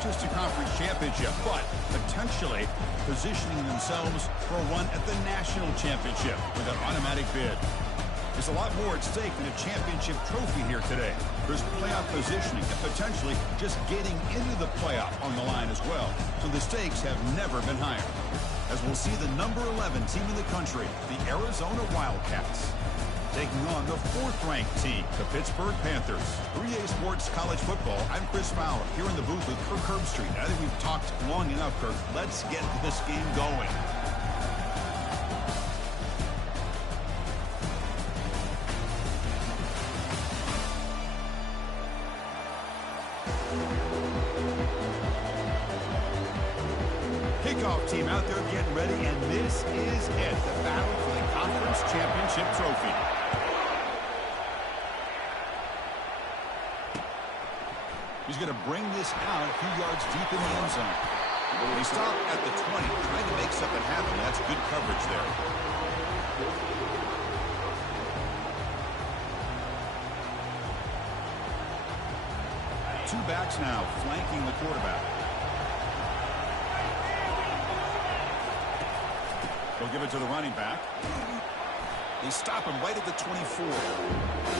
not just a conference championship, but potentially positioning themselves for a run at the national championship with an automatic bid. There's a lot more at stake than a championship trophy here today. There's playoff positioning and potentially just getting into the playoff on the line as well. So the stakes have never been higher. As we'll see the number 11 team in the country, the Arizona Wildcats, taking on the 4th-ranked team, the Pittsburgh Panthers. 3A Sports College Football, I'm Chris Fowler, here in the booth with Kirk Herbstreit. I think we've talked long enough, Kirk. Let's get this game going. Kickoff team out there getting ready, and this is it, the battle for the conference championship trophy. He's going to bring this out a few yards deep in the end zone. They stop at the 20, trying to make something happen. That's good coverage there. Two backs now flanking the quarterback. They'll give it to the running back. They stop him right at the 24.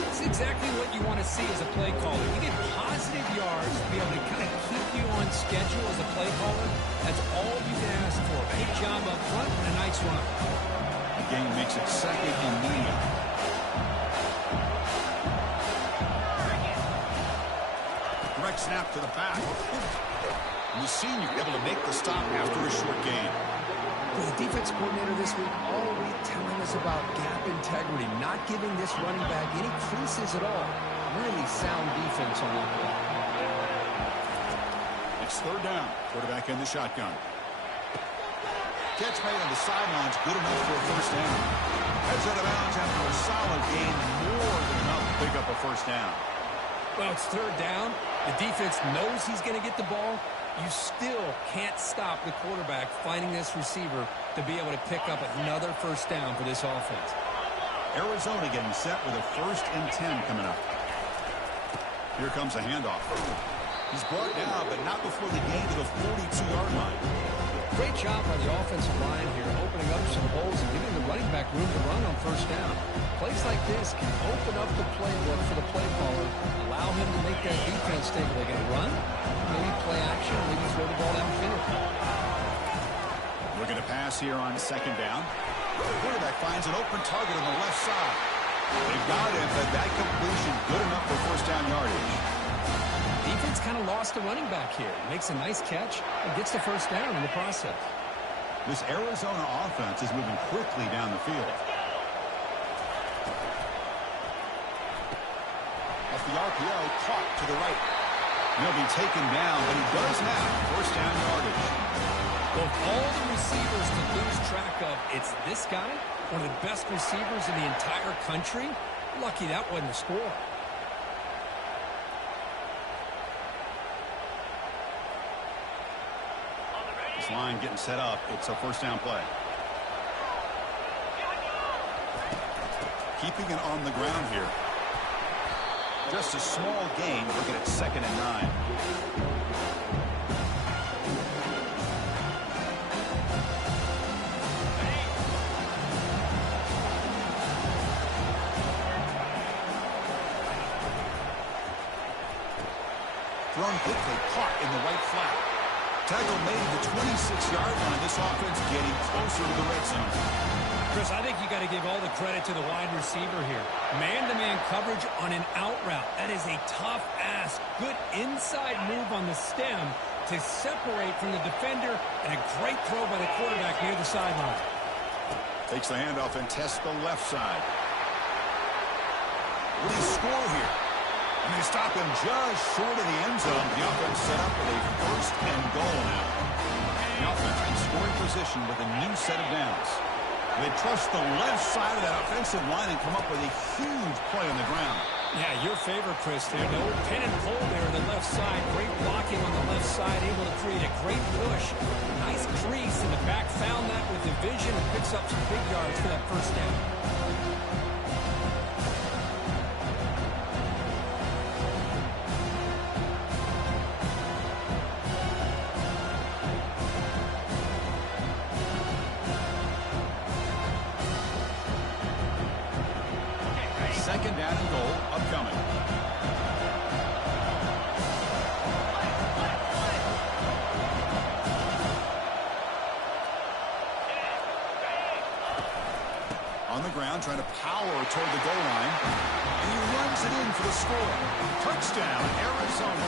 It's exactly what you want to see as a play caller. You get positive yards to be able to kind of keep you on schedule as a play caller. That's all you can ask for. Good job up front and a nice run. The game makes it 2nd and medium. Direct snap to the back. And the senior able to make the stop after a short gain. For the defense coordinator this week, all week telling us about gap integrity, not giving this running back any creases at all. Really sound defense on that play. It's 3rd down. Quarterback in the shotgun. Catch made on the sidelines, good enough for a 1st down. Heads out of bounds after a solid gain, more than enough to pick up a 1st down. Well, it's 3rd down. The defense knows he's going to get the ball. You still can't stop the quarterback finding this receiver to be able to pick up another 1st down for this offense. Arizona getting set with a 1st and 10 coming up. Here comes a handoff. He's brought down, but not before the gain to the 42-yard line. Great job by the offensive line here, opening up some holes and giving the running back room to run on 1st down. Plays like this can open up the playbook for the play caller, allow him to make that defense think they're going to run, maybe play action, maybe throw the ball downfield. Looking to pass here on 2nd down. The quarterback finds an open target on the left side. They've got him, but that completion good enough for 1st down yardage. Defense kind of lost the running back here. Makes a nice catch and gets the 1st down in the process. This Arizona offense is moving quickly down the field. Off the RPO, caught to the right. He'll be taken down, but he does have 1st down yardage. Well, all the receivers to lose track of, it's this guy, one of the best receivers in the entire country. Lucky that wasn't a score. This line getting set up. It's a 1st down play. Keeping it on the ground here. Just a small gain, looking at 2nd and 9. Thrown quickly, caught in the right flat. Tackle made at the 26-yard line. This offense getting closer to the red zone. Chris, I think you got to give all the credit to the wide receiver here. Man-to-man coverage on an out route. That is a tough ask. Good inside move on the stem to separate from the defender, and a great throw by the quarterback near the sideline. Takes the handoff and tests the left side. Will he score here? And they stop him just short of the end zone. The offense set up with a 1st and goal now. The offense in scoring position with a new set of downs. They trust the left side of that offensive line and come up with a huge play on the ground. Yeah, your favorite, Chris. There, no pin and pull there on the left side. Great blocking on the left side, able to create a great push. Nice crease, and the back found that with the vision and picks up some big yards for that 1st down. the ground, trying to power toward the goal line. And he runs it in for the score. Touchdown, Arizona.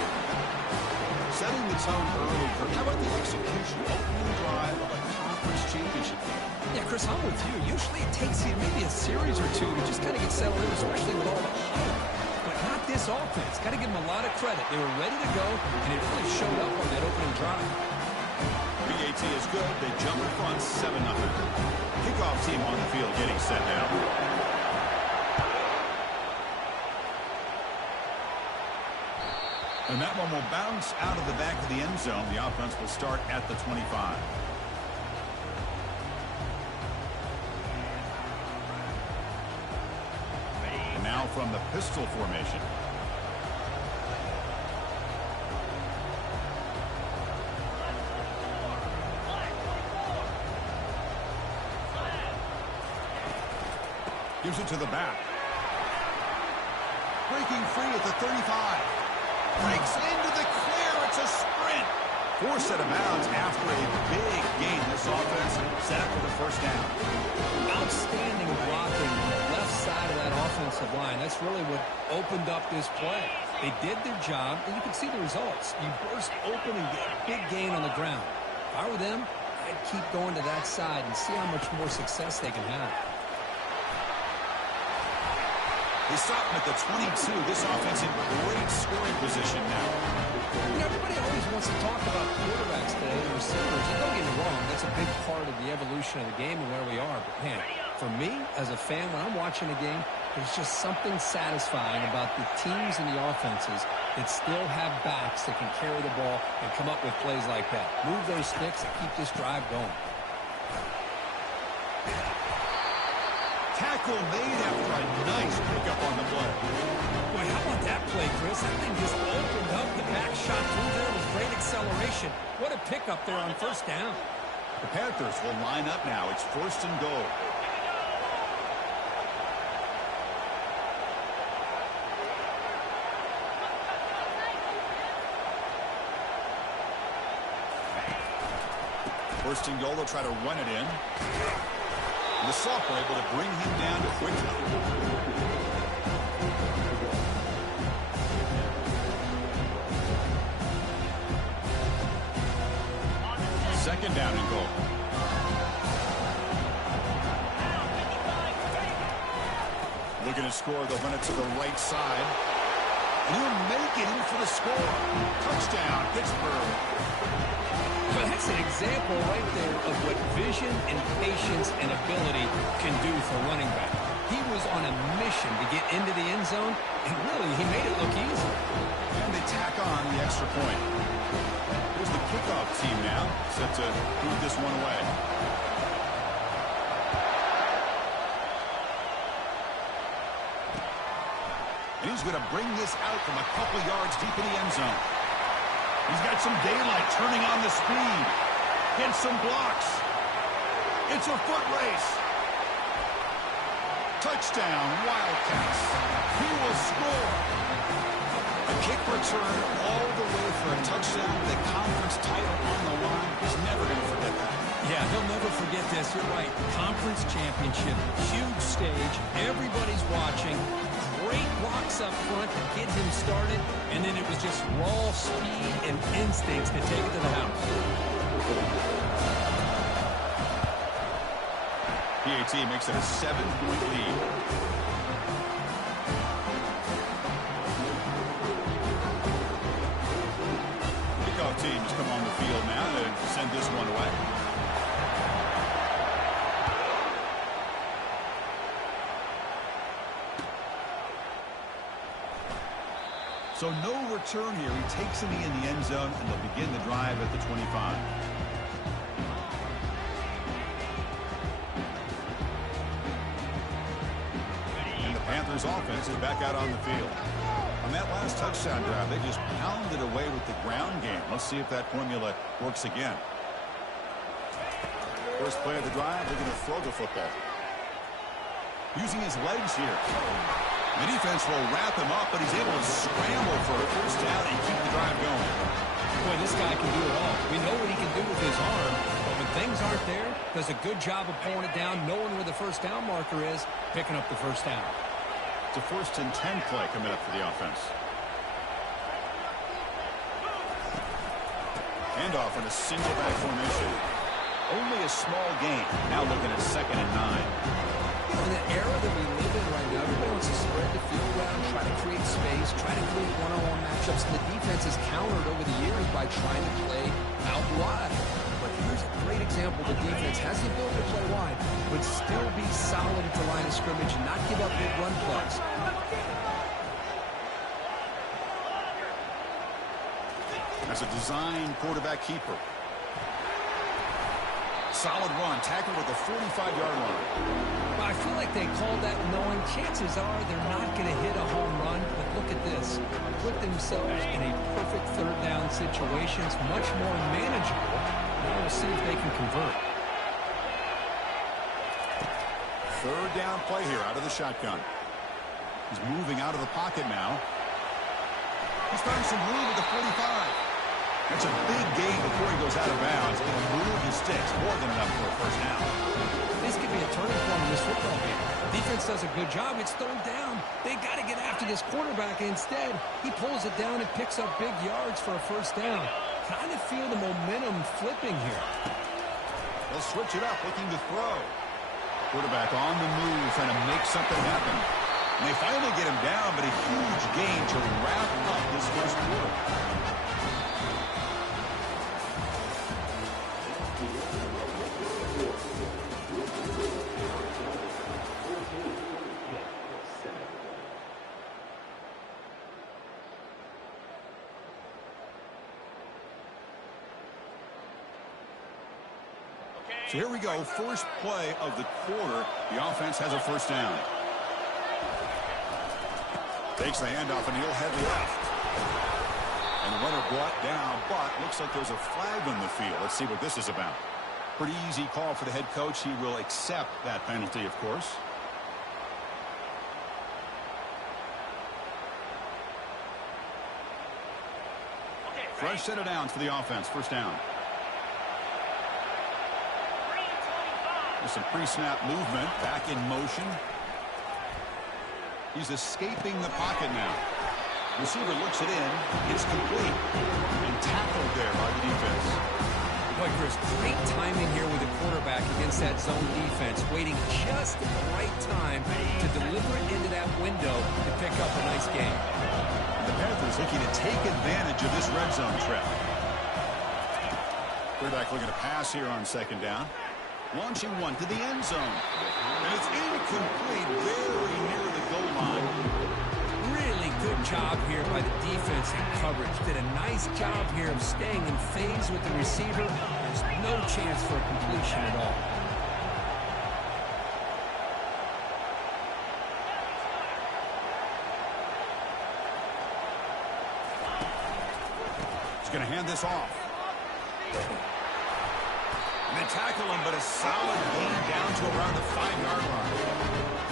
Setting the tone early. How about the execution? Opening drive of a conference championship. Yeah, Chris, I'm with you. Usually it takes you maybe a series or two to just kind of get settled in, especially with all the hype. But not this offense. Got to give them a lot of credit. They were ready to go, and it really showed up on that opening drive. PAT is good. They jump in front 7-0. Kickoff team on the field getting set now. And that one will bounce out of the back of the end zone. The offense will start at the 25. And now from the pistol formation. Gives it to the back. Breaking free at the 35. Breaks into the clear. It's a sprint. Forced out of bounds after a big gain. This offense set up for the first down. Outstanding blocking on the left side of that offensive line. That's really what opened up this play. They did their job, and you can see the results. You burst open and get a big gain on the ground. If I were them, I'd keep going to that side and see how much more success they can have. They stop him at the 22. This offense in great scoring position now. You know, everybody always wants to talk about quarterbacks today and receivers. And don't get me wrong, that's a big part of the evolution of the game and where we are. But, man, for me, as a fan, when I'm watching a game, there's just something satisfying about the teams and the offenses that still have backs that can carry the ball and come up with plays like that. Move those sticks and keep this drive going. Tackle made after a nice pickup on the play. Boy, how about that play, Chris? That thing just opened up. The back shot through there with great acceleration. What a pickup there on first down. The Panthers will line up now. It's first and goal. First and goal, they'll try to run it in. The sophomore able to bring him down quickly. Second down and goal. Looking to score, they'll run it to the right side. And he'll make it in for the score. Touchdown, Pittsburgh. Well, that's an example right there of what vision and patience and ability can do for a running back. He was on a mission to get into the end zone, and really, he made it look easy. And they tack on the extra point. Here's the kickoff team now, set to move this one away. And he's going to bring this out from a couple yards deep in the end zone. He's got some daylight, turning on the speed. Gets some blocks. It's a foot race. Touchdown, Wildcats. He will score. A kick return all the way for a touchdown. The conference title on the line. He's never going to forget that. Yeah, he'll never forget this. You're right. Conference championship, huge stage. Everybody's watching. Great blocks up front to get him started, and then it was just raw speed and instincts to take it to the house. PAT makes it a 7-point lead. Kickoff teams come on the field now to send this one away. So no return here. He takes him in the end zone, and they'll begin the drive at the 25. And the Panthers offense is back out on the field. On that last touchdown drive, they just pounded away with the ground game. Let's see if that formula works again. First play of the drive, they're going to throw the football. Using his legs here. The defense will wrap him up, but he's able to scramble for a first down and keep the drive going. Boy, this guy can do it all. We know what he can do with his arm, but when things aren't there, does a good job of pulling it down, knowing where the first down marker is, picking up the first down. It's a 1st and 10 play coming up for the offense. Handoff in a single back formation. Only a small gain. Now looking at 2nd and 9. In the era that we live in right now, everybody wants to spread the field around, try to create space, try to create one-on-one matchups, and the defense has countered over the years by trying to play out wide. But here's a great example. The defense has the ability to play wide, but still be solid at the line of scrimmage and not give up big run plays. That's a design quarterback keeper. Solid run, tackled at the 45-yard line. Well, I feel like they called that knowing chances are they're not going to hit a home run, but look at this. Put themselves in a perfect third down situation. It's much more manageable. Now we'll see if they can convert. 3rd down play here out of the shotgun. He's moving out of the pocket now. He's finding some room at the 45. That's a big gain before he goes out of bounds. It'll move his sticks more than enough for a first down. This could be a turning point in this football game. Defense does a good job. It's 3rd down. They got to get after this quarterback. Instead, he pulls it down and picks up big yards for a first down. Kind of feel the momentum flipping here. They'll switch it up, looking to throw. Quarterback on the move, trying to make something happen. And they finally get him down, but a huge gain to wrap up this first quarter. So here we go, first play of the quarter. The offense has a first down. Takes the handoff, and he'll head left. And the runner brought down, but looks like there's a flag on the field. Let's see what this is about. Pretty easy call for the head coach. He will accept that penalty, of course. Fresh set of downs for the offense. First down. There's some pre-snap movement, back in motion. He's escaping the pocket now. Receiver looks it in. It's complete. And tackled there by the defense. Boy, Chris, great timing here with the quarterback against that zone defense, waiting just at the right time to deliver it into that window to pick up a nice gain. The Panthers looking to take advantage of this red zone trap. Quarterback looking to pass here on 2nd down. Launching one to the end zone. And it's incomplete, very near the goal line. Really good job here by the defense and coverage. Did a nice job here of staying in phase with the receiver. There's no chance for a completion at all. He's going to hand this off. And they tackle him, but a solid gain down to around the 5-yard line.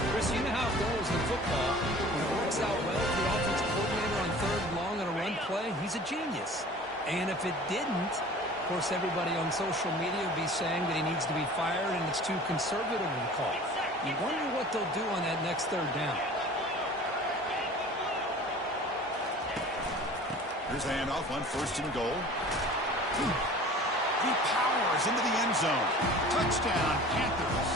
Chris, you know how it goes in football. When it works out well for the offensive coordinator on 3rd and long on a run play, he's a genius. And if it didn't, of course, everybody on social media would be saying that he needs to be fired and it's too conservative of a call. You wonder what they'll do on that next 3rd down. Here's the handoff on 1st and goal. He powers into the end zone. Touchdown, Panthers.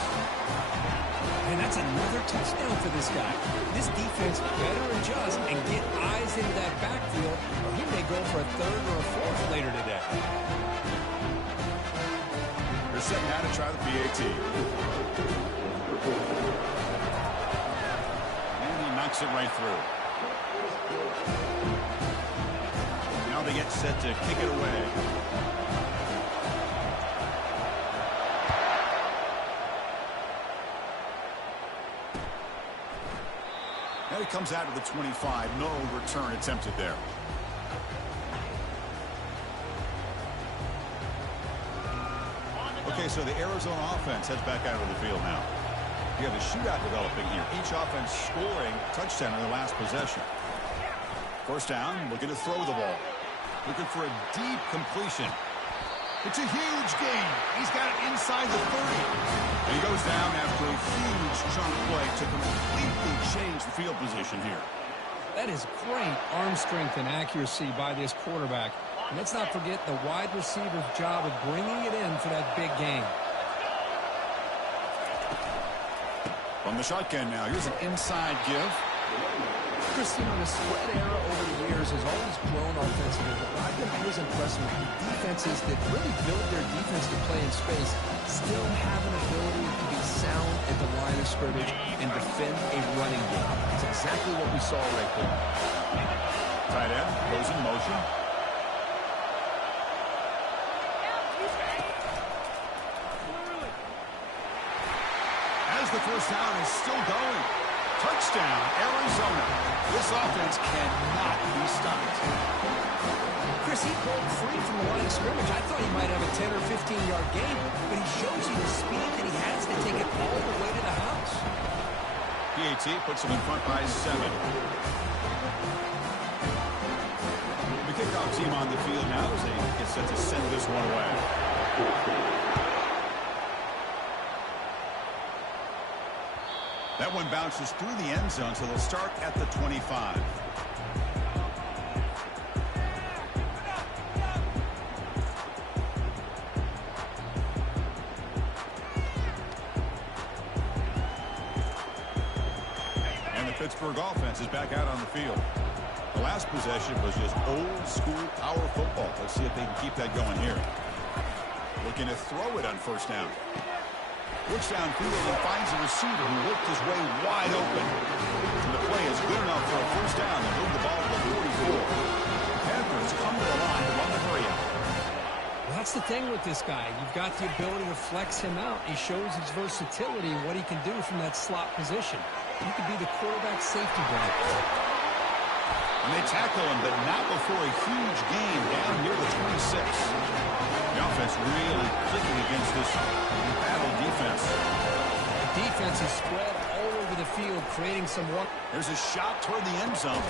And that's another touchdown for this guy. This defense better adjust and get eyes into that backfield, or he may go for a 3rd or a 4th later today. They're set now to try the PAT. And he knocks it right through. Now they get set to kick it away. And it comes out of the 25. No return attempted there. Okay, so the Arizona offense heads back out of the field now. You have a shootout developing here. Each offense scoring touchdown in their last possession. First down, looking to throw the ball. Looking for a deep completion. It's a huge gain. He's got it inside the 30. And he goes down after a huge chunk play to completely change the field position here. That is great arm strength and accuracy by this quarterback. And let's not forget the wide receiver's job of bringing it in for that big gain. From the shotgun now, here's an inside give. Chris, the spread era over the years has always grown offensively, but what I've been always impressed with defenses that really build their defense to play in space still have an ability to be sound at the line of scrimmage and defend a running game. It's exactly what we saw right there. Tight end goes in motion. As the first down is still going. Touchdown, Arizona. This offense cannot be stopped. Chris, he broke free from the line of scrimmage. I thought he might have a 10 or 15-yard gain, but he shows you the speed that he has to take it all the way to the house. PAT puts him in front by 7. The kickoff team on the field now as they get set to send this one away. That one bounces through the end zone, so they'll start at the 25. And the Pittsburgh offense is back out on the field. The last possession was just old-school power football. Let's see if they can keep that going here. Looking to throw it on first down. Looks downfield and finds a receiver who worked his way wide open. And the play is good enough for a first down to move the ball to the 44. The Panthers come to the line to run the hurry out. Well, that's the thing with this guy. You've got the ability to flex him out. He shows his versatility and what he can do from that slot position. He could be the quarterback safety blanket. And they tackle him, but not before a huge gain down near the 26. The offense really clicking against this battle defense. The defense is spread all over the field, creating some work. There's a shot toward the end zone.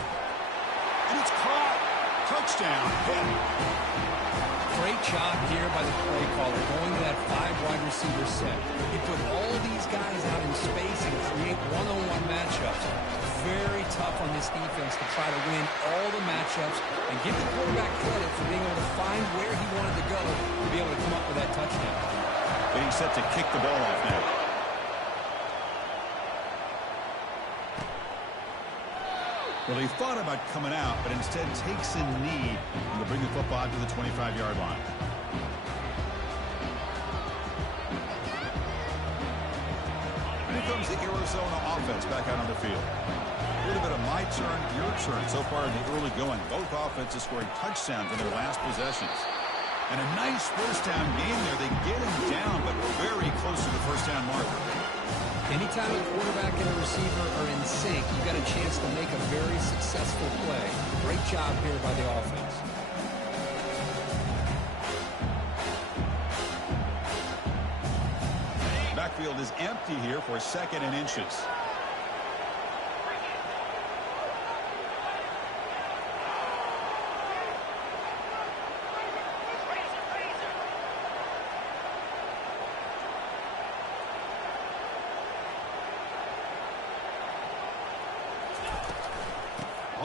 And it's caught. Touchdown, Pitt. Great job here by the play caller, going to that 5 wide receiver set. He put all these guys out in space and create one-on-one matchups. Very tough on this defense to try to win all the matchups and give the quarterback credit for being able to find where he wanted to go to be able to come up with that touchdown. Getting set to kick the ball off now. Well, he thought about coming out, but instead takes a knee to bring the football to the 25-yard line. Here comes the Arizona offense back out on the field. A little bit of my turn, your turn so far in the early going. Both offenses scoring touchdowns in their last possessions. And a nice first down gain there. They get him down, but very close to the first down marker. Anytime a quarterback and a receiver are in sync, you've got a chance to make a very successful play. Great job here by the offense. Backfield is empty here for 2nd and inches.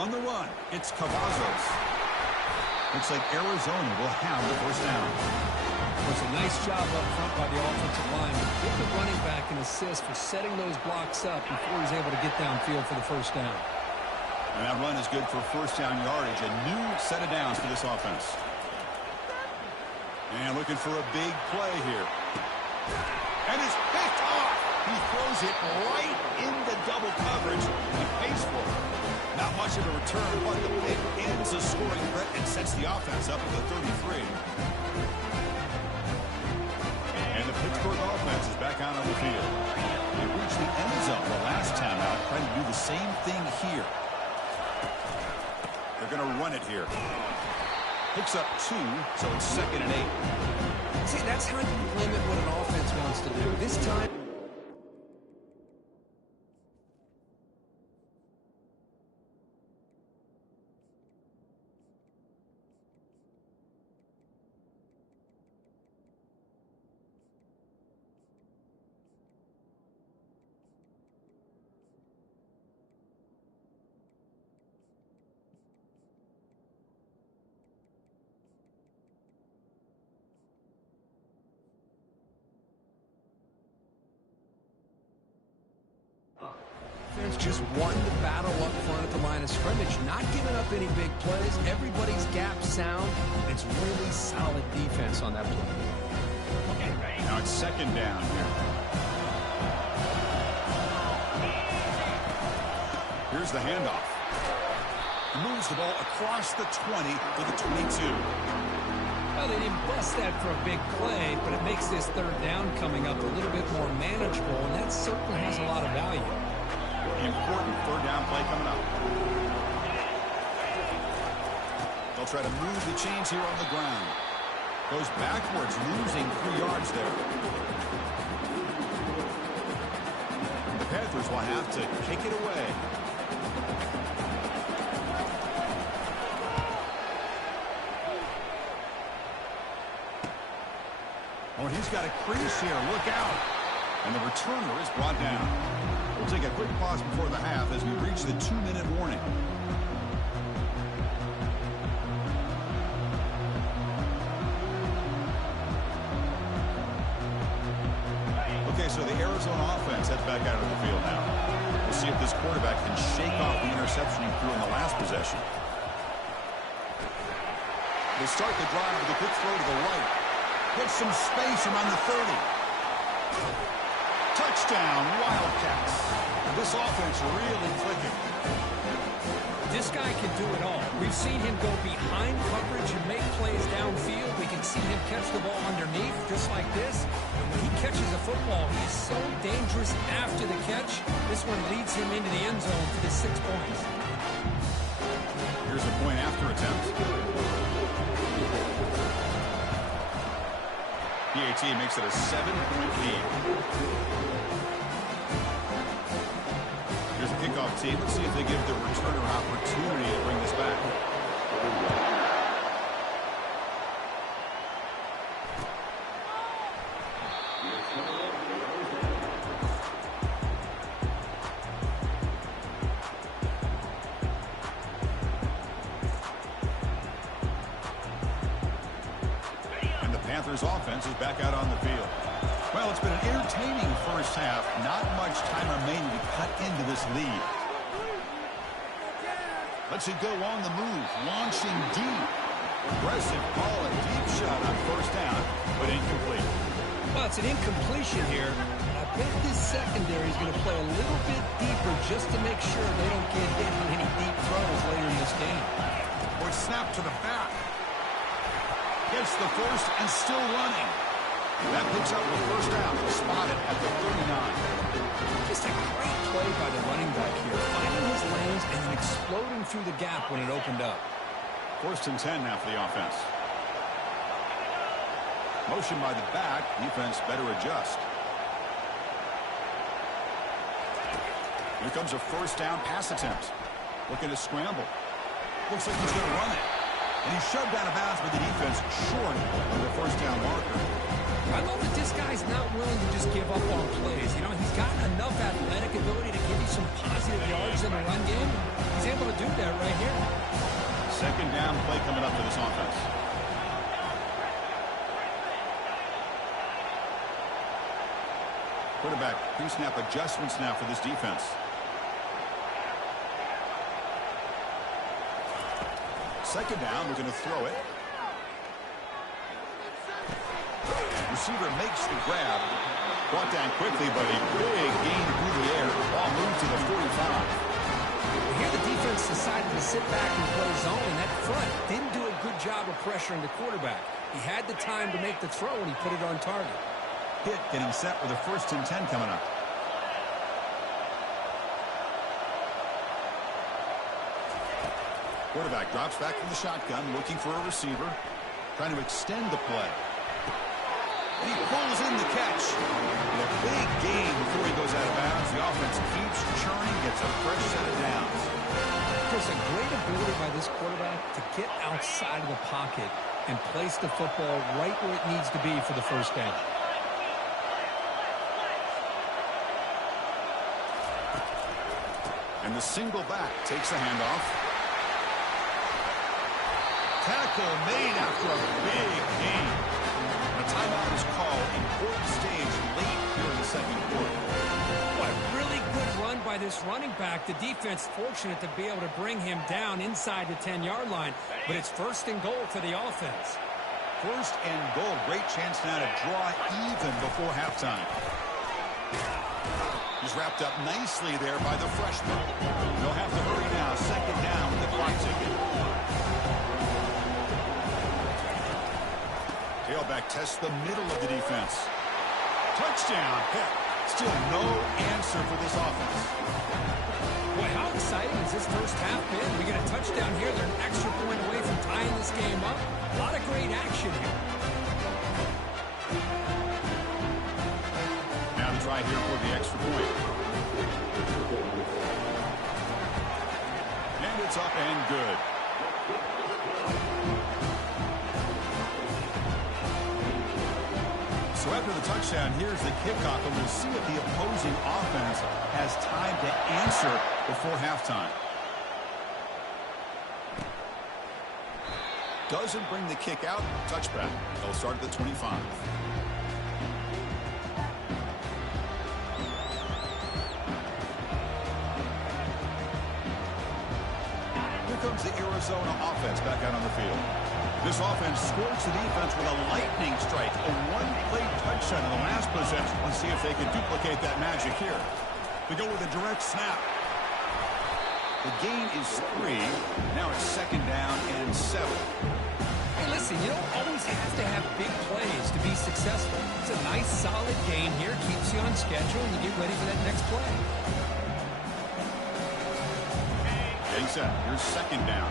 On the run, it's Cavazos. Looks like Arizona will have the first down. It was a nice job up front by the offensive line. Give the running back an assist for setting those blocks up before he's able to get downfield for the first down. And that run is good for first down yardage. A new set of downs for this offense. And looking for a big play here. And it's picked off. He throws it right into double coverage. He pays for it. Not much of a return, but the pick ends a scoring threat and sets the offense up at the 33. And the Pittsburgh offense is back out on the field. They reached the end zone the last time out, trying to do the same thing here. They're going to run it here. Picks up 2, so it's 2nd and 8. See, that's how you limit what an offense wants to do. This time, just won the battle up front at the line of scrimmage, not giving up any big plays. Everybody's gap sound. It's really solid defense on that play. Now it's second down here. Here's the handoff. Moves the ball across the 20 to the 22. Well, they didn't bust that for a big play, but it makes this third down coming up a little bit more manageable, and that certainly has a lot of value. Important third down play coming up. They'll try to move the chains here on the ground. Goes backwards, losing 3 yards there. The Panthers will have to kick it away. Oh, he's got a crease here. Look out. And the returner is brought down. We'll take a quick pause before the half as we reach the 2-minute warning. Okay, so the Arizona offense heads back out of the field now. We'll see if this quarterback can shake off the interception he threw in the last possession. They start the drive with a quick throw to the right. Gets some space around the 30. Touchdown, Wildcats. This offense really clicking. This guy can do it all. We've seen him go behind coverage and make plays downfield. We can see him catch the ball underneath just like this. And when he catches a football, he is so dangerous after the catch. This one leads him into the end zone for the 6 points. Here's a point after attempt. PAT makes it a 7-point lead. Here's a kickoff team. Let's see if they give the returner an opportunity to bring this back. Panthers offense is back out on the field. Well, it's been an entertaining first half. Not much time remaining to cut into this lead. Let's it go on the move. Launching deep. Aggressive call, a deep shot on first down, but incomplete. Well, it's an incompletion here. I bet this secondary is going to play a little bit deeper just to make sure they don't get hit on any deep throws later in this game. Or snap to the back. Gets the first and still running. That picks up the first down. Spotted at the 39. Just a great play by the running back here. Finding his lanes and then exploding through the gap when it opened up. First and 10 now for the offense. Motion by the back. Defense better adjust. Here comes a first down pass attempt. Looking to scramble. Looks like he's going to run it. And he's shoved out of bounds with the defense short of the first down marker. I love that this guy's not willing to just give up on plays. You know, he's got enough athletic ability to give you some positive yards in the run game. He's able to do that right here. Second down play coming up for this offense. Quarterback pre-snap adjustments now for this defense. Second down, we're going to throw it. Receiver makes the grab. Brought down quickly, but a big gain through the air. Ball moved to the 45. Here the defense decided to sit back and play zone, and that front didn't do a good job of pressuring the quarterback. He had the time to make the throw, and he put it on target. Pitt getting set with a first and 10 coming up. Quarterback drops back from the shotgun, looking for a receiver, trying to extend the play. And he pulls in the catch. And a big gain before he goes out of bounds. The offense keeps churning, gets a fresh set of downs. There's a great ability by this quarterback to get outside of the pocket and place the football right where it needs to be for the first down. And the single back takes the handoff. Tackle made after a big gain. A timeout is called. Important stage late here in the second quarter. What a really good run by this running back, the defense fortunate to be able to bring him down inside the 10-yard line, but it's 1st and goal for the offense. 1st and goal. Great chance now to draw even before halftime. He's wrapped up nicely there by the freshman. They'll have to hurry now. 2nd down with the clock ticking. Tailback tests the middle of the defense. Touchdown. Pitt. Still no answer for this offense. Boy, how exciting has this first half been? We get a touchdown here. They're an extra point away from tying this game up. A lot of great action here. Now the try here for the extra point. And it's up and good. So after the touchdown, here's the kickoff, and we'll see if the opposing offense has time to answer before halftime. Doesn't bring the kick out. Touchback. They'll start at the 25. Here comes the Arizona offense back out on the field. This offense scores the defense with a lightning strike, a one-play touchdown in the last possession. Let's see if they can duplicate that magic here. They go with a direct snap. The gain is 3. Now it's 2nd down and 7. Hey, listen, you don't always have to have big plays to be successful. It's a nice, solid game here. Keeps you on schedule, and you get ready for that next play. Getting set. Here's 2nd down.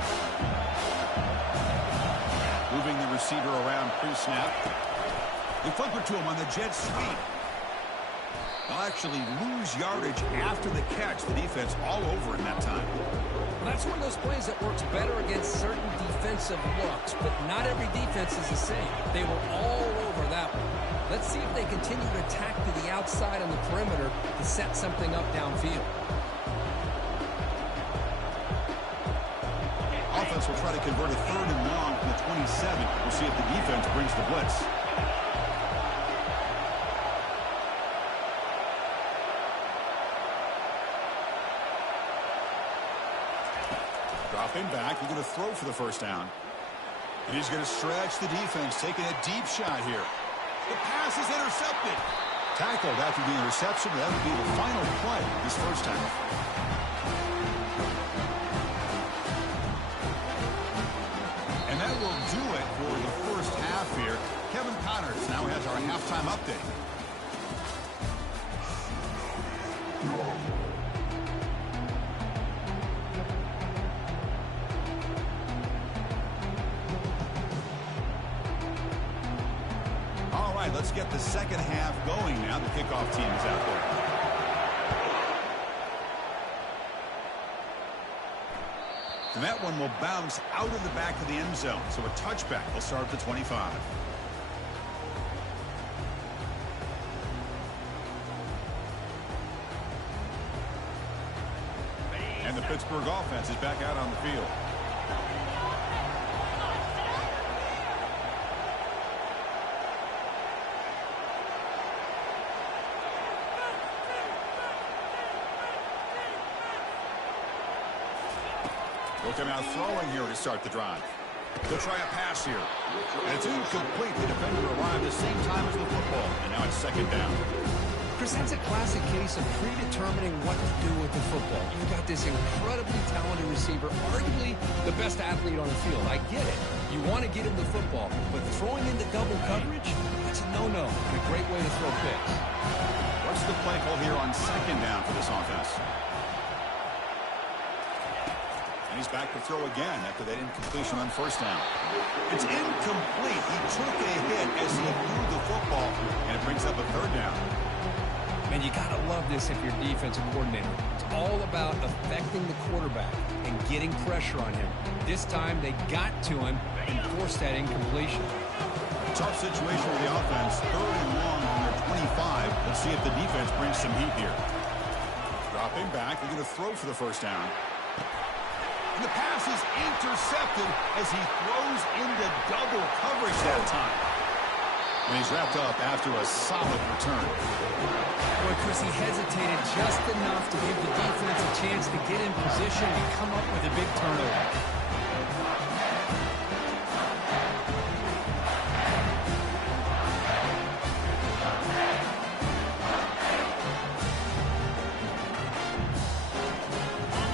Moving the receiver around pre-snap. They flip it to him on the jet sweep. They'll actually lose yardage after the catch. The defense all over in that time. Well, that's one of those plays that works better against certain defensive looks, but not every defense is the same. They were all over that one. Let's see if they continue to attack to the outside on the perimeter to set something up downfield. Offense will try to convert a 3rd and long from the 27. We'll see if the defense brings the blitz. Dropping back. We're going to throw for the 1st down. And he's going to stretch the defense, taking a deep shot here. The pass is intercepted. Tackled after the interception. That would be the final play this first half. That will do it for the first half here. Kevin Connors now has our halftime update. All right, let's get the second half going now. The kickoff team is out there. And that one will bounce out of the back of the end zone. So a touchback will start at the 25. And the Pittsburgh offense is back out on the field. They'll come out throwing here to start the drive. They'll try a pass here. And it's incomplete. The defender arrived at the same time as the football. And now it's 2nd down. Chris, that's a classic case of predetermining what to do with the football. You've got this incredibly talented receiver, arguably the best athlete on the field. I get it. You want to get him the football, but throwing into double coverage, that's a no-no and a great way to throw picks. What's the play call here on 2nd down for this offense? And he's back to throw again after that incompletion on 1st down. It's incomplete. He took a hit as he threw the football, and it brings up a 3rd down. Man, you got to love this if you're defensive coordinator. It's all about affecting the quarterback and getting pressure on him. This time, they got to him and forced that incompletion. Tough situation for the offense. 3rd and long on their 25. Let's see if the defense brings some heat here. Dropping back. They're going to throw for the 1st down. And the pass is intercepted as he throws into double coverage that time. And he's wrapped up after a solid return. Boy, Chris, he hesitated just enough to give the defense a chance to get in position and come up with a big turnover.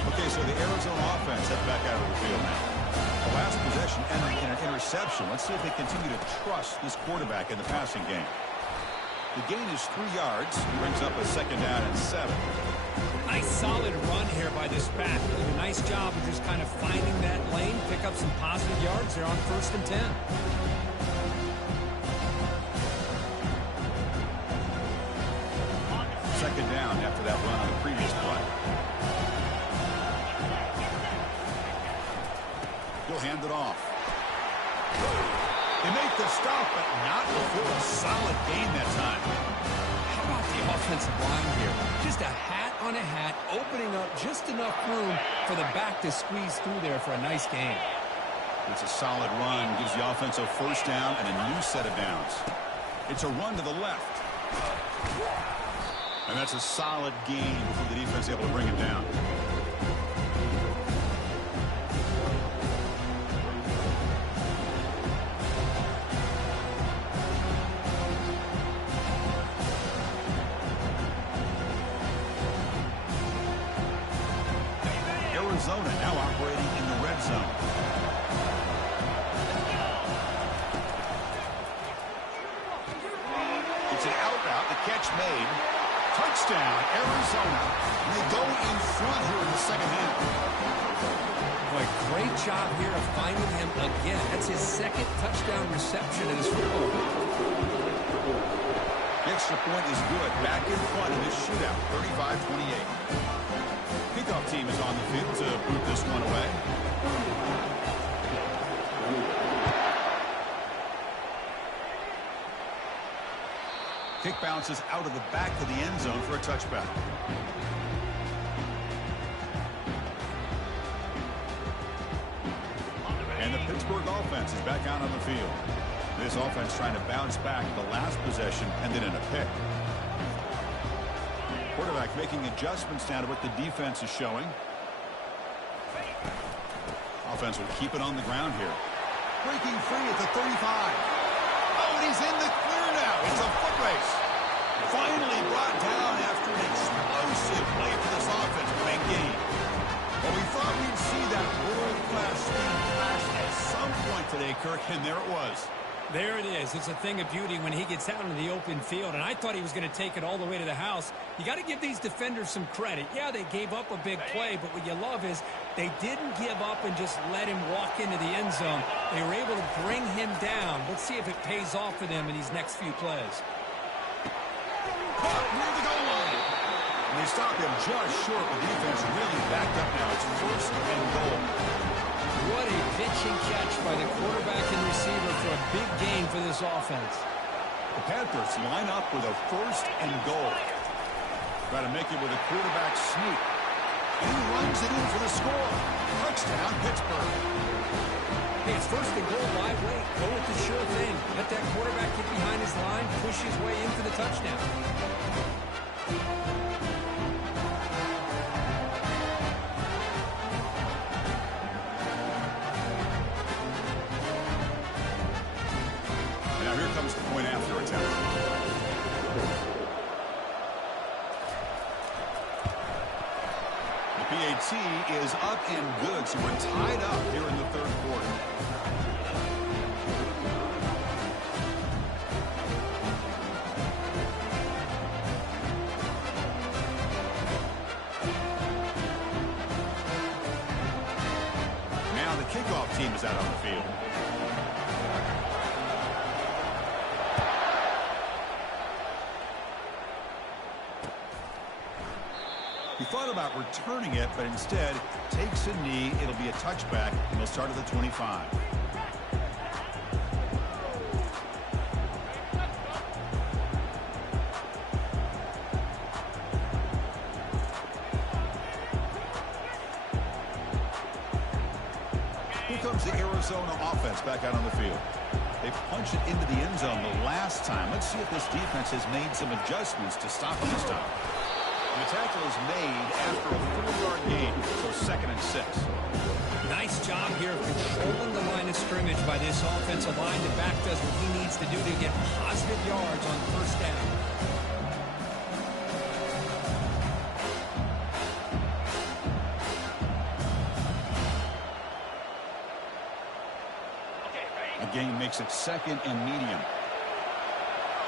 Okay, so the Arizona offense head back out of the field now. The last possession ended in an interception. Let's see if they continue to trust this quarterback in the passing game. The gain is 3 yards. Brings up a 2nd down and 7. Nice solid run here by this back. Did a nice job of just kind of finding that lane, pick up some positive yards there on 1st and 10. Second down after that run on the previous play. He'll hand it off. They make the stop, but not before a solid gain that time. How about the offensive line here? Just a hat on a hat, opening up just enough room for the back to squeeze through there for a nice gain. It's a solid run, gives the offense a 1st down and a new set of downs. It's a run to the left. And that's a solid gain before the defense is able to bring him down. Arizona now operating in the red zone. It's an out route. The catch made. Touchdown, Arizona. And they go in front here in the 2nd half. Boy, great job here of finding him again. That's his 2nd touchdown reception in his football. The extra point is good. Back in front in this shootout, 35-28. Kickoff team is on the field to boot this one away. Kick bounces out of the back of the end zone for a touchback. And the Pittsburgh offense is back out on the field. This offense trying to bounce back. The last possession ended in a pick. Quarterback making adjustments down to what the defense is showing. Offense will keep it on the ground here. Breaking free at the 35. Oh, and he's in the clear now. It's a foot race. Finally brought down after an explosive play for this offense. Big gain. Well, we thought we'd see that world-class speed flash at some point today, Kirk, and there it was. There it is. It's a thing of beauty when he gets out into the open field, and I thought he was going to take it all the way to the house. You got to give these defenders some credit. Yeah, they gave up a big play, but what you love is they didn't give up and just let him walk into the end zone. They were able to bring him down. Let's see if it pays off for them in these next few plays. Caught near the goal line. And they stop him just short. The defense really backed up now. It's 1st and goal. What a pitch and catch by the quarterback and receiver for a big gain for this offense. The Panthers line up with a 1st and goal. Try to make it with a quarterback sneak. And he runs it in for the score. Touchdown, Pittsburgh. Hey, it's 1st and goal. Why wait? Go with the sure thing. Let that quarterback get behind his line, push his way in for the touchdown. Now here comes the point after attempt. The PAT is up and good, so we're tied up here in the 3rd quarter. Now the kickoff team is out on the field. He thought about returning it, but instead takes a knee. It'll be a touchback, and he'll start at the 25. Here comes the Arizona offense back out on the field. They punched it into the end zone the last time. Let's see if this defense has made some adjustments to stop him this time. The tackle is made after a 4-yard gain, so 2nd and 6. Nice job here of controlling the line of scrimmage by this offensive line. The back does what he needs to do to get positive yards on 1st down. A gain makes it 2nd and medium.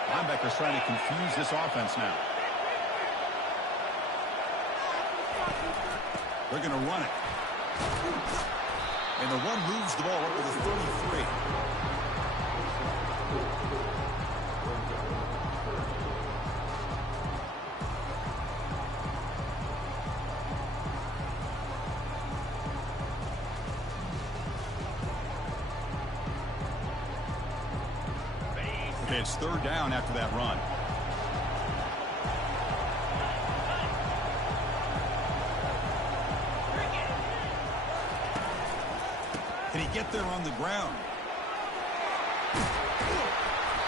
Linebackers trying to confuse this offense now. They're going to run it. And the run moves the ball up to the 33. Okay, it's 3rd down after that run. Can he get there on the ground?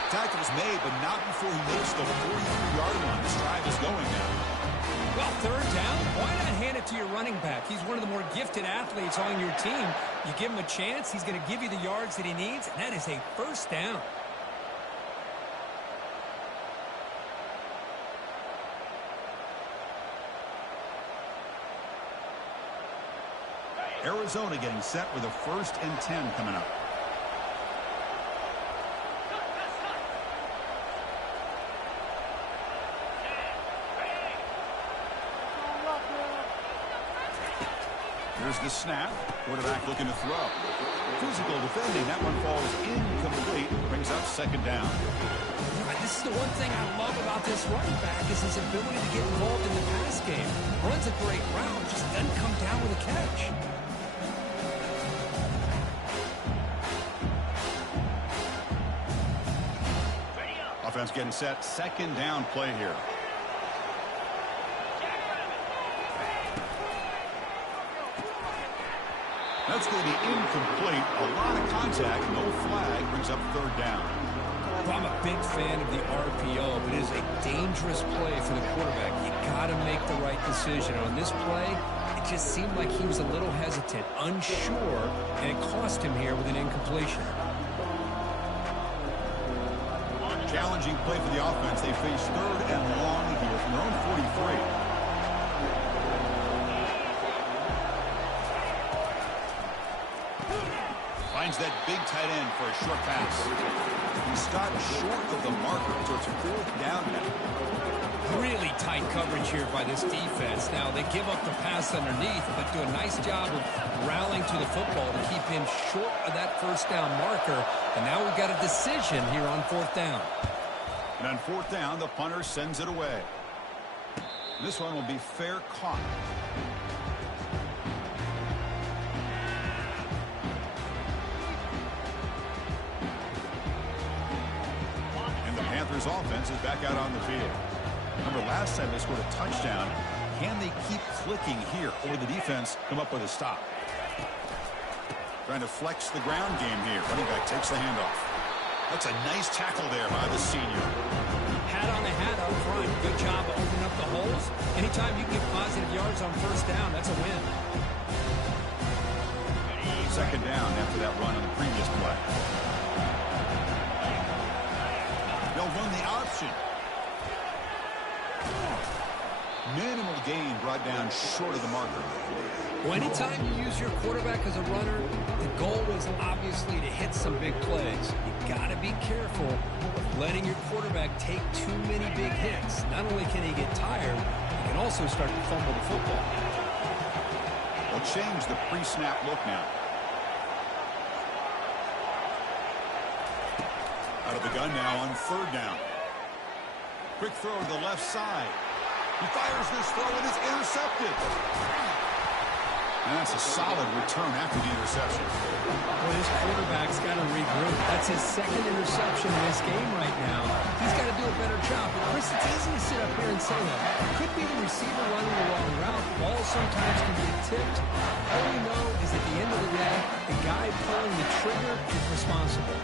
Tackle's made, but not before he makes the 43-yard line. This drive is going now. Well, 3rd down, why not hand it to your running back? He's one of the more gifted athletes on your team. You give him a chance, he's going to give you the yards that he needs, and that is a 1st down. Arizona getting set with a 1st and 10 coming up. Here's the snap. Quarterback looking to throw. Physical defending. That one falls incomplete. Brings up 2nd down. This is the one thing I love about this running back is his ability to get involved in the pass game. Runs a great route, just doesn't come down with a catch. Offense getting set. 2nd down play here. That's going to be incomplete. A lot of contact. No flag. Brings up 3rd down. I'm a big fan of the RPO, but it is a dangerous play for the quarterback. You got to make the right decision. On this play, it just seemed like he was a little hesitant, unsure, and it cost him here with an incompletion. Challenging play for the offense. They face 3rd and long here from their own 43. Finds that big tight end for a short pass. He stopped short of the marker, so it's 4th down now. Really tight coverage here by this defense. Now, they give up the pass underneath, but do a nice job of rallying to the football to keep him short of that 1st down marker. And now we've got a decision here on 4th down. And on 4th down, the punter sends it away. This one will be fair caught. Panthers offense is back out on the field. Remember, last time they scored a touchdown. Can they keep clicking here, or the defense come up with a stop? Trying to flex the ground game here. Running back takes the handoff. That's a nice tackle there by the senior. Hat on the hat up front. Good job of opening up the holes. Anytime you get positive yards on 1st down, that's a win. 2nd down after that run on the previous play. They'll run the option. Minimal gain brought down short of the marker. Well, anytime you use your quarterback as a runner, the goal is obviously to hit some big plays. You got to be careful of letting your quarterback take too many big hits. Not only can he get tired, he can also start to fumble the football. They'll change the pre-snap look now. Out of the gun now on 3rd down. Quick throw to the left side. He fires this throw and it's intercepted. And that's a solid return after the interception. Well, this quarterback's got to regroup. That's his 2nd interception in this game right now. He's got to do a better job. But Chris, it's easy to sit up here and say that. It could be the receiver running the wrong route. Ball sometimes can get tipped. All we know is at the end of the day, the guy pulling the trigger is responsible.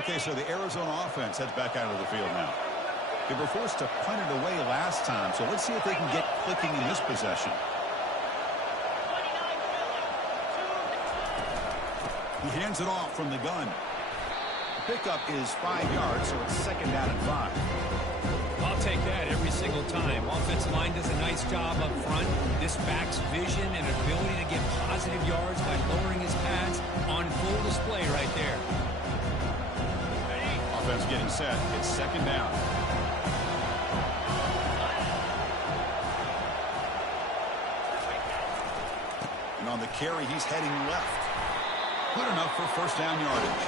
Okay, so the Arizona offense heads back out of the field now. They were forced to punt it away last time, so let's see if they can get clicking in this possession. He hands it off from the gun. The pickup is 5 yards, so it's 2nd down and 5. I'll take that every single time. Offensive line does a nice job up front. This back's vision and ability to get positive yards by lowering his pads on full display right there. Offense getting set. It's 2nd down. And on the carry, he's heading left. Good enough for 1st down yardage.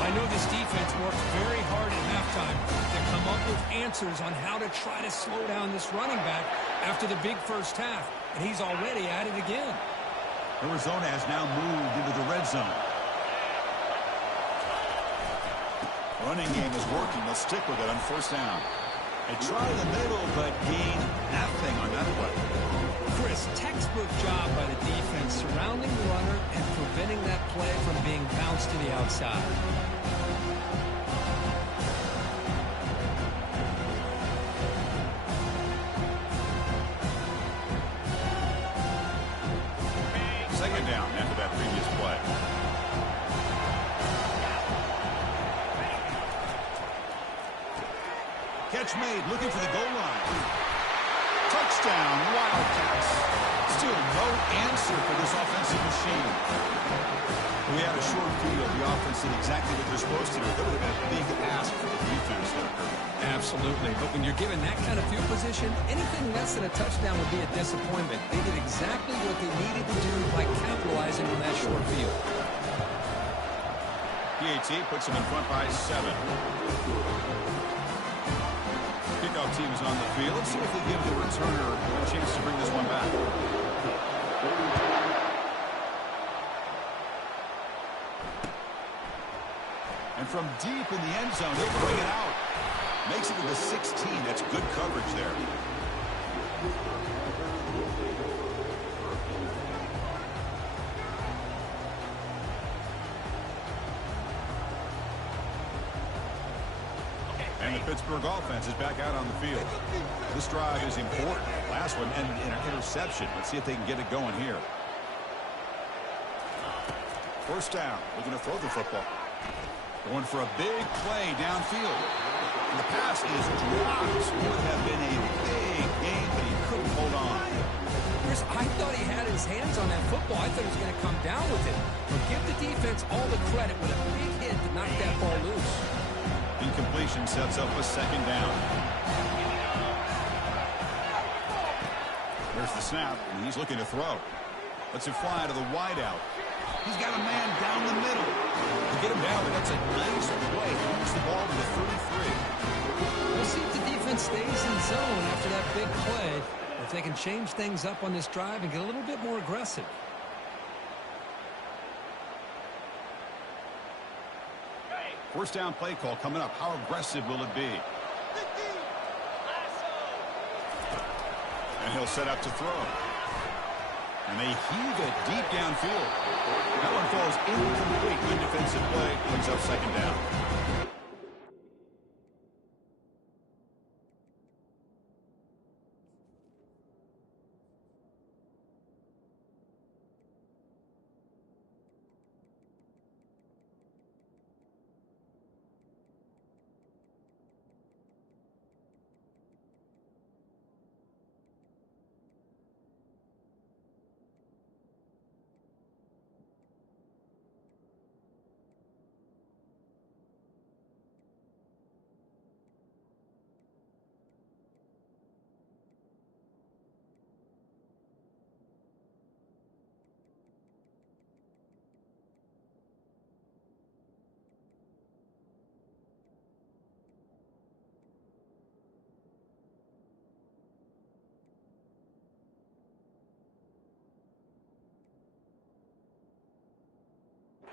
I know this defense worked very hard at halftime to come up with answers on how to try to slow down this running back after the big first half, and he's already at it again. Arizona has now moved into the red zone. Running game is working. They'll stick with it on 1st down. They try the middle, but gain nothing on that play. Chris, textbook job by the defense surrounding the runner and preventing that play from being bounced to the outside. Second down after that previous play. Catch made, looking for the goal line. Touchdown, Wildcats. Still no answer for this offensive machine. We had a short field. The offense did exactly what they're supposed to do. That would have been a big ask for the defense there. Absolutely. But when you're given that kind of field position, anything less than a touchdown would be a disappointment. They did exactly what they needed to do by capitalizing on that short field. PAT puts them in front by 7. Kickoff team is on the field. Let's see if they give the returner a chance to bring this one back. And from deep in the end zone, he'll bring it out. Makes it to the 16. That's good coverage there. And the Pittsburgh offense is back out on the field. This drive is important. Last one ended in an interception. Let's see if they can get it going here. 1st down. Looking to throw the football. Going for a big play downfield. And the pass is dropped. Would have been a big game, but he couldn't hold on. Chris, I thought he had his hands on that football. I thought he was going to come down with it. But give the defense all the credit with a big hit to knock that ball loose. Incompletion sets up a 2nd down. There's the snap, and he's looking to throw. Lets it fly to the wideout. He's got a man down the middle. To get him down, but that's a nice play. He moves the ball to the 33. We'll see if the defense stays in zone after that big play. If they can change things up on this drive and get a little bit more aggressive. First down play call coming up. How aggressive will it be? And he'll set up to throw. And they heave it deep downfield. That one falls incomplete. Good defensive play. Brings up 2nd down.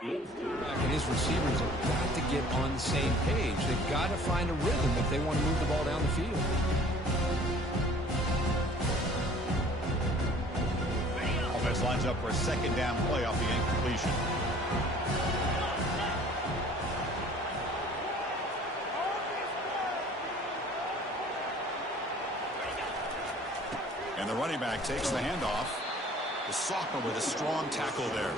And his receivers have got to get on the same page. They've got to find a rhythm if they want to move the ball down the field. Offense lines up for a 2nd down play off the incompletion. And the running back takes the handoff. The sophomore with a strong tackle there.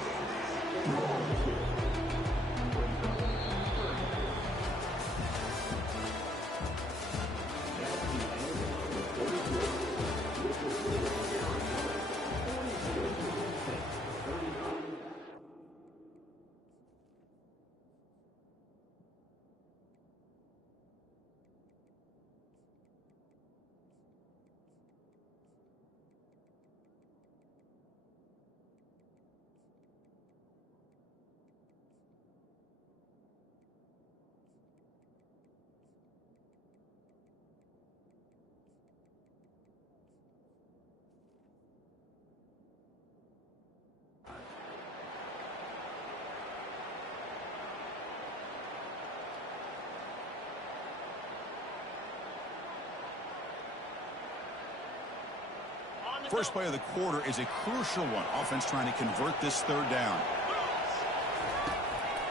First play of the quarter is a crucial one. Offense trying to convert this third down.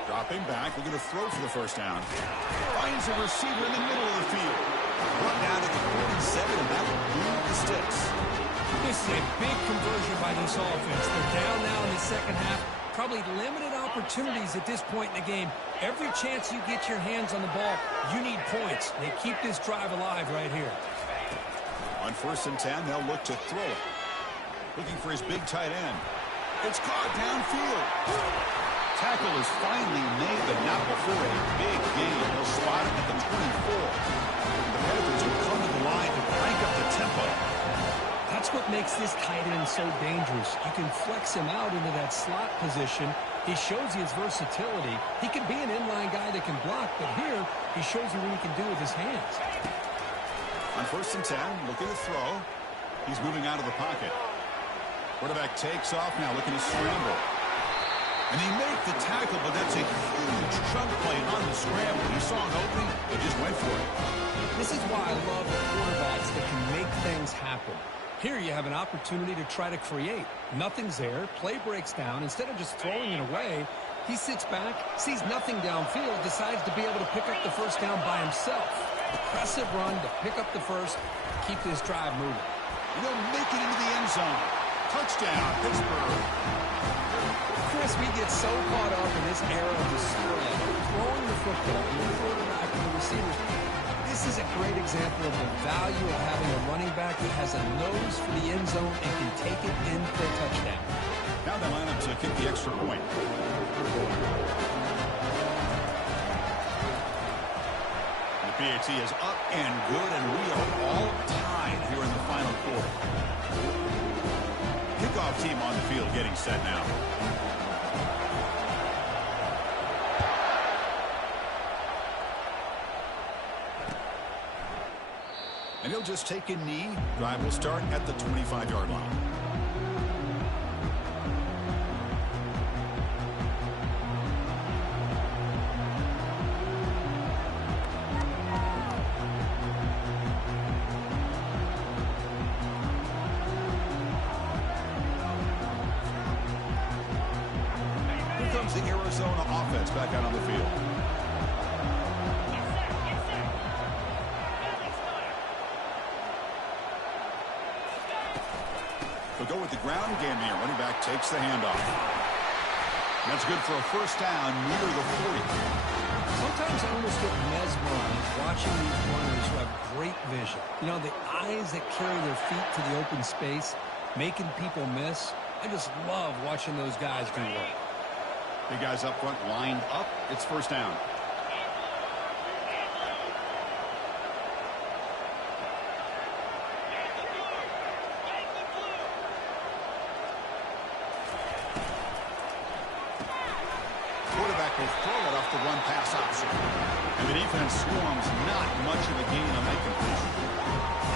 Dropping back, looking to throw for the first down. Finds a receiver in the middle of the field. Run down to the 47, and that will move the sticks. This is a big conversion by this offense. They're down now in the second half. Probably limited opportunities at this point in the game. Every chance you get your hands on the ball, you need points. They keep this drive alive right here. On 1st and 10, they'll look to throw it. Looking for his big tight end. It's caught downfield. Tackle is finally made, but not before a big gain. They'll spot him at the 24. The Panthers will come to the line to crank up the tempo. That's what makes this tight end so dangerous. You can flex him out into that slot position. He shows you his versatility. He can be an inline guy that can block, but here he shows you what he can do with his hands. On 1st and 10, looking to throw. He's moving out of the pocket. Quarterback takes off now, looking to scramble. And he made the tackle, but that's a huge chunk play on the scramble. He saw an opening, he just went for it. This is why I love the quarterbacks that can make things happen. Here you have an opportunity to try to create. Nothing's there, play breaks down. Instead of just throwing it away, he sits back, sees nothing downfield, decides to be able to pick up the first down by himself. Impressive run to pick up the first, keep this drive moving. And they'll make it into the end zone. Touchdown, Pittsburgh. Chris, we get so caught up in this era of the spread, throwing the football, the quarterback and the receivers. This is a great example of the value of having a running back that has a nose for the end zone and can take it in for a touchdown. Now they line up to kick the extra point. PAT is up and good, and we are all tied here in the final quarter. Kickoff team on the field getting set now. And he'll just take a knee. Drive will start at the 25-yard line. The Arizona offense back out on the field. They'll go with the ground game here. Running back takes the handoff. That's good for a first down near the 40. Sometimes I almost get mesmerized watching these runners who have great vision. You know, the eyes that carry their feet to the open space, making people miss. I just love watching those guys do work. Big guys up front lined up. It's first down. Quarterback will throw it off the run-pass option. And the defense swarms not much of a gain on that completion.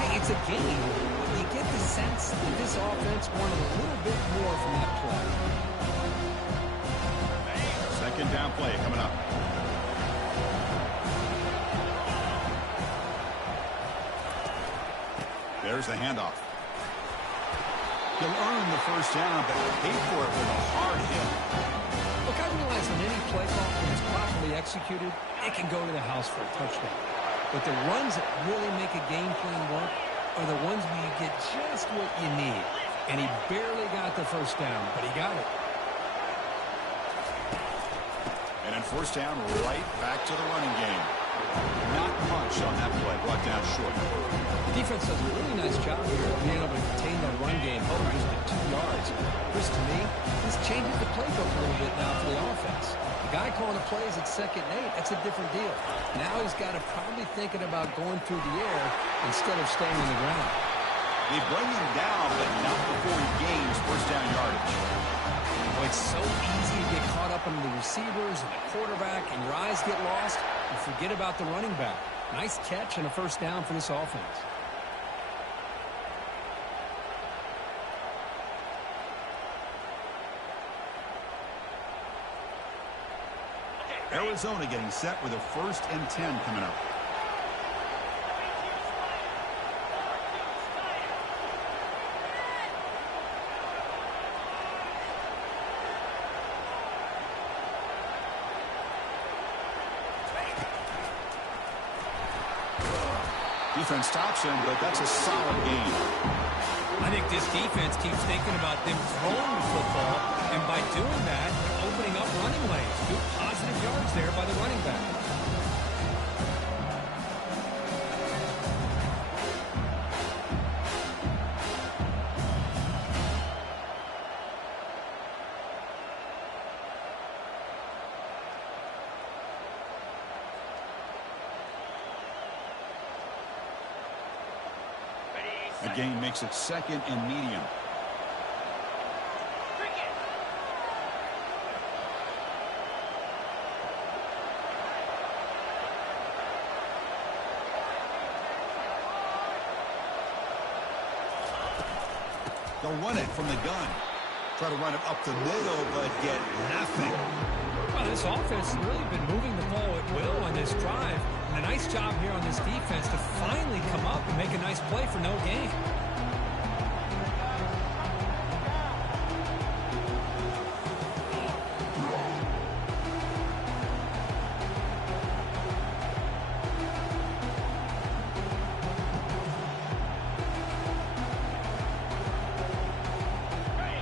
Hey, it's a game. You get the sense that this offense wanted a little bit more from that play. Second down play coming up. There's the handoff. He'll earn the first down, but paid for it with a hard hit. Look, I realize on any play call, when it's properly executed, it can go to the house for a touchdown. But the runs that really make a game plan work are the ones where you get just what you need. And he barely got the first down, but he got it. And then first down, right back to the running game. Not much on that play, brought down short. Defense does a really nice job here of being able to contain that run game. Oh, just at 2 yards. Chris, to me, this changes the playbook a little bit now for the offense. The guy calling the plays at 2nd and 8, that's a different deal. Now he's got to probably thinking about going through the air instead of staying on the ground. They bring him down, but not before he gains first down yardage. Oh, it's so easy to get caught up in the receivers and the quarterback, and your eyes get lost. You forget about the running back. Nice catch and a first down for this offense. Arizona getting set with a 1st and 10 coming up. Defense stops him, but that's a solid gain. I think this defense keeps thinking about them throwing the football, and by doing that, opening up running lanes. Good positive yards there by the running back. The gain makes it 2nd and medium. They'll run it from the gun. Try to run it up the middle, but get nothing. Well, this offense has really been moving the ball at will on this drive. And a nice job here on this defense to finally come up and make a nice play for no gain.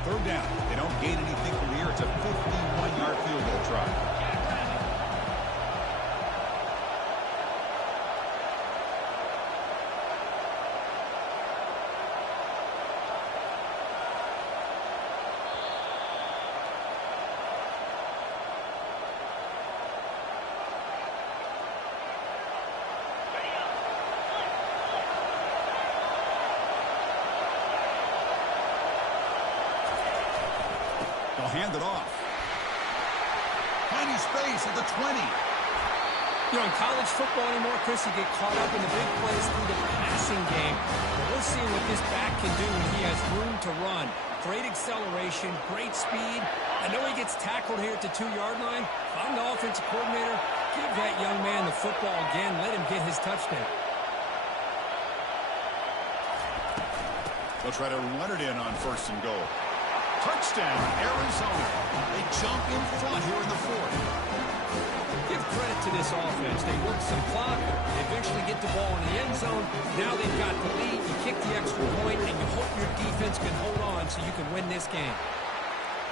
Third down. They don't gain anything from here. It's a 51-yard field goal try. They'll hand it off. Tiny space at the 20. You know, in college football anymore, Chris, you get caught up in the big plays through the passing game. But we'll see what this back can do when he has room to run. Great acceleration, great speed. I know he gets tackled here at the 2-yard line. If I'm the offensive coordinator, give that young man the football again. Let him get his touchdown. They'll try to run it in on 1st and goal. Touchdown, Arizona. They jump in front here in the 4th. Give credit to this offense. They work some clock. They eventually get the ball in the end zone. Now they've got the lead. You kick the extra point, and you hope your defense can hold on so you can win this game.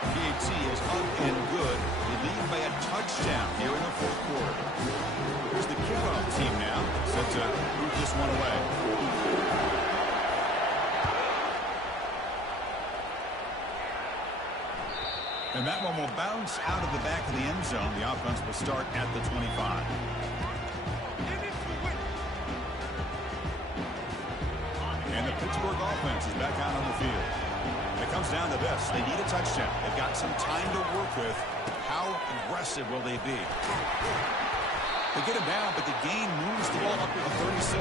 PAT is up and good. They lead by a touchdown here in the 4th quarter. Here's the kickoff team now, set to move this one away. And that one will bounce out of the back of the end zone. The offense will start at the 25. And the Pittsburgh offense is back out on the field. It comes down to this. They need a touchdown. They've got some time to work with. How aggressive will they be? They get him down, but the gain moves the ball up to the 36.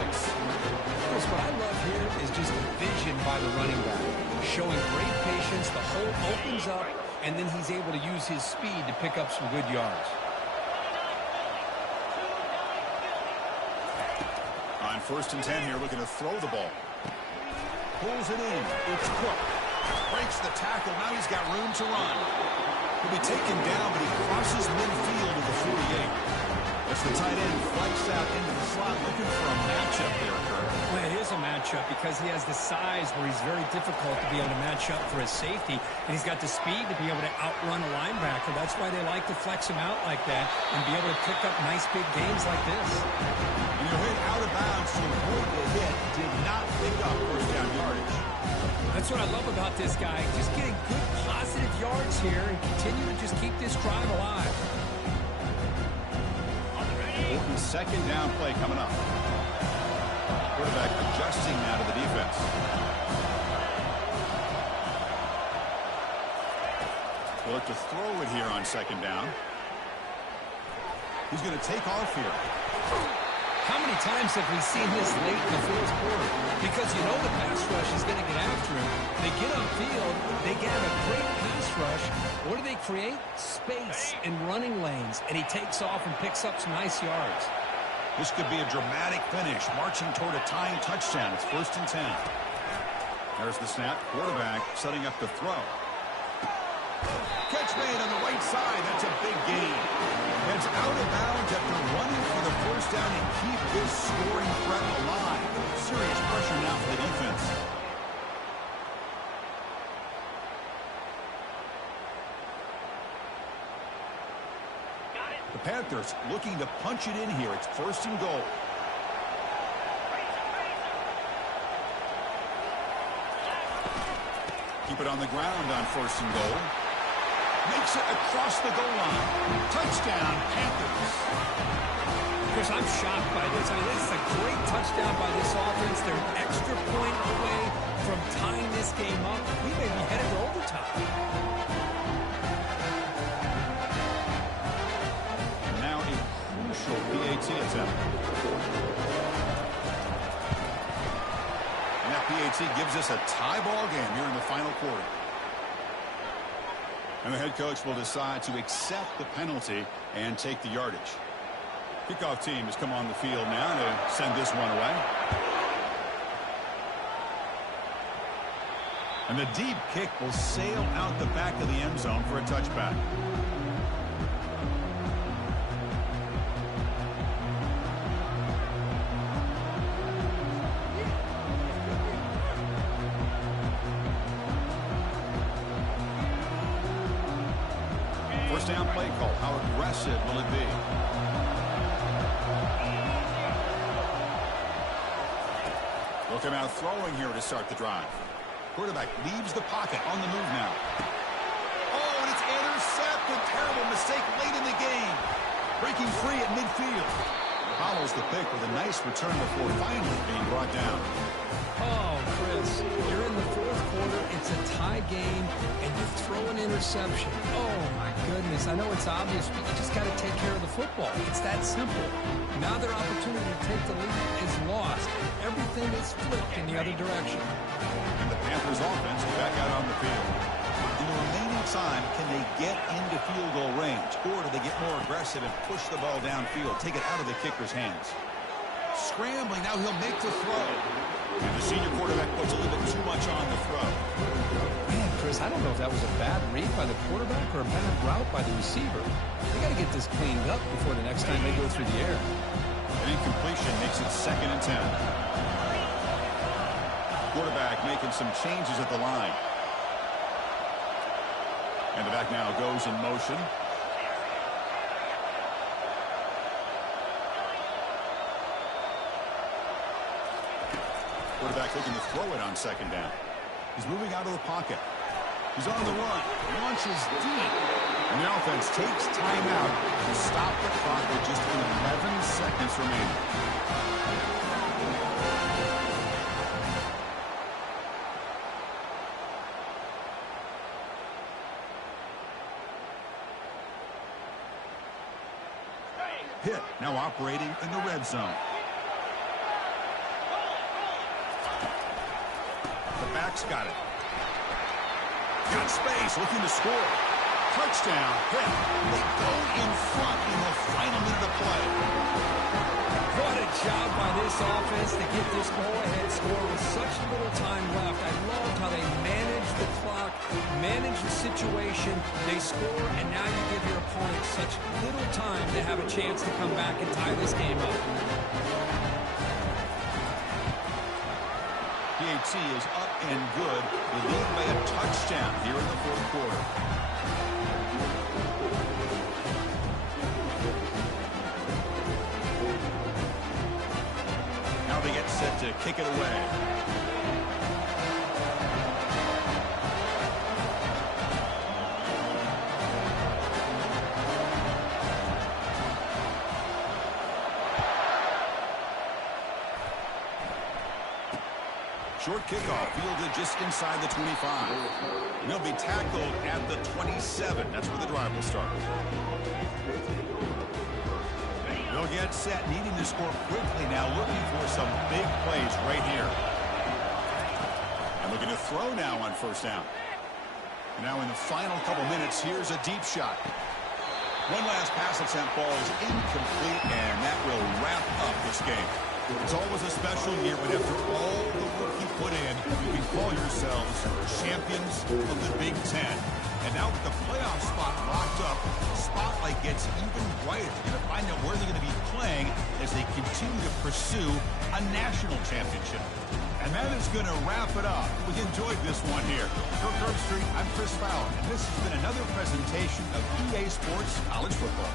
Chris, what I love here is just the vision by the running back. Showing great patience. The hole opens up, and then he's able to use his speed to pick up some good yards. On 1st and 10 here, looking to throw the ball. Pulls it in. It's Cook. Breaks the tackle. Now he's got room to run. He'll be taken down, but he crosses midfield to the 48. It's the tight end flexed out into the slot, looking for a matchup there, Kurt. Well, it is a matchup because he has the size where he's very difficult to be able to match up for his safety, and he's got the speed to be able to outrun a linebacker. That's why they like to flex him out like that and be able to pick up nice big gains like this. And he'll hit out of bounds to avoid the hit. Did not pick up first down yardage. That's what I love about this guy. Just getting good positive yards here and continue to just keep this drive alive. Second down play coming up. Quarterback adjusting now to the defense. He'll look to throw it here on second down. He's going to take off here. How many times have we seen this late in the fourth quarter? Because you know the pass rush is going to get after him. They get upfield, they get a great pass rush. What do they create? Space and running lanes. And he takes off and picks up some nice yards. This could be a dramatic finish, marching toward a tying touchdown. It's 1st and 10. There's the snap. Quarterback setting up the throw. Catch made on the right side. That's a big gain. Heads out of bounds after running for the first down and keep this scoring threat alive. Serious pressure now for the defense. The Panthers looking to punch it in here. It's 1st and goal. Keep it on the ground on 1st and goal. Makes it across the goal line. Touchdown, Panthers. Chris, I'm shocked by this. I mean, this is a great touchdown by this offense. They're an extra point away from tying this game up. We may be headed to overtime. And now a crucial PAT attempt. And that PAT gives us a tie ball game here in the final quarter. And the head coach will decide to accept the penalty and take the yardage. Kickoff team has come on the field now to send this one away. And the deep kick will sail out the back of the end zone for a touchback. First down play call. How aggressive will it be? We'll come out throwing here to start the drive. Quarterback leaves the pocket on the move now. Oh, and it's intercepted. Terrible mistake late in the game. Breaking free at midfield. Follows the pick with a nice return before finally being brought down. Oh, Chris, you're in the fourth quarter. It's a tie game, and you throw an interception. Oh, my goodness. I know it's obvious, but you just got to take care of the football. It's that simple. Now their opportunity to take the lead is lost. Everything is flipped in the other direction. And the Panthers offense is back out on the field. In the remaining time, can they get into field goal range, or do they get more aggressive and push the ball downfield, take it out of the kicker's hands? Scrambling, now he'll make the throw. And the senior quarterback puts a little bit too much on the throw. Man, Chris, I don't know if that was a bad read by the quarterback or a bad route by the receiver. They got to get this cleaned up before the next time they go through the air. An incompletion makes it 2nd and 10. Quarterback making some changes at the line. And the back now goes in motion. Quarterback looking to throw it on 2nd down. He's moving out of the pocket. He's on the run. Launches deep. And the offense takes timeout to stop the clock with just 11 seconds remaining. Pitt now operating in the red zone. The back's got it. Got space, looking to score. Touchdown, Pitt. They go in front in the final minute of play. What a job by this offense to get this go-ahead score with such little time left. I loved how they managed the clock, managed the situation, they score, and now you give your opponent such little time to have a chance to come back and tie this game up. PAT is up and good. They lead by a touchdown here in the fourth quarter. Now they get set to kick it away. Short kickoff fielded just inside the 25. And he'll be tackled at the 27. That's where the drive will start. They'll get set, needing to score quickly now, looking for some big plays right here. And looking to throw now on first down. Now in the final couple minutes, here's a deep shot. One last pass attempt, ball is incomplete, and that will wrap up this game. It's always a special year when after all the work you put in, you can call yourselves champions of the Big Ten. And now with the playoff spot locked up, the spotlight gets even brighter. You're going to find out where they're going to be playing as they continue to pursue a national championship. And that is going to wrap it up. We enjoyed this one here. For Kirk Street, I'm Chris Fowler, and this has been another presentation of EA Sports College Football.